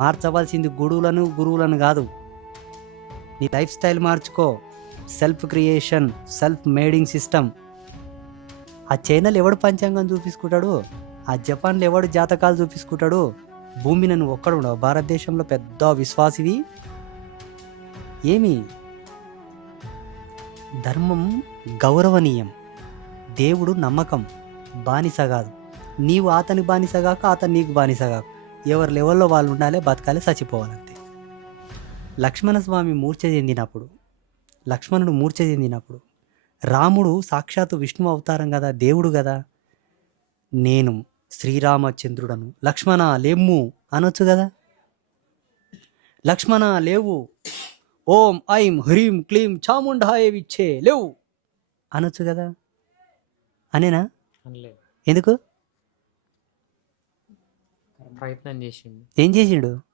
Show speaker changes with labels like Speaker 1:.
Speaker 1: మార్చవలసింది గురువులను గురువులను కాదు. నీ లైఫ్ స్టైల్ మార్చుకో. Self creation self making system. ఆ చైనాలు ఎవడు పంచాంగం చూపించుకుంటాడు ఆ జపాన్లో ఎవడు జాతకాలు చూపించుకుంటాడు భూమి నన్ను ఒక్కడ ఉండవు భారతదేశంలో పెద్ద విశ్వాసివి. ఏమి? ధర్మం గౌరవనీయం. దేవుడు నమ్మకం. బానిస కాదు. నీవు అతని బానిస కాక అతను నీకు బానిస కాకు. ఎవరి లెవెల్లో వాళ్ళు ఉండాలి బతకాలి చచ్చిపోవాలంతే. లక్ష్మణ స్వామి మూర్ఛ చెందినప్పుడు లక్ష్మణుడు మూర్ఛ చెందినప్పుడు రాముడు సాక్షాత్తు విష్ణు అవతారం కదా దేవుడు కదా నేను శ్రీరామచంద్రుడను. లక్ష్మణ లేమ్ము అనొచ్చు కదా? లక్ష్మణ లేవు. ఓం ఐం హ్రీం క్లీం చాముండాయ విచ్చే లేవు అనొచ్చు కదా? అనేనా? ఎందుకు?
Speaker 2: ప్రయత్నం చేసిండు.
Speaker 1: ఏం చేసిండు?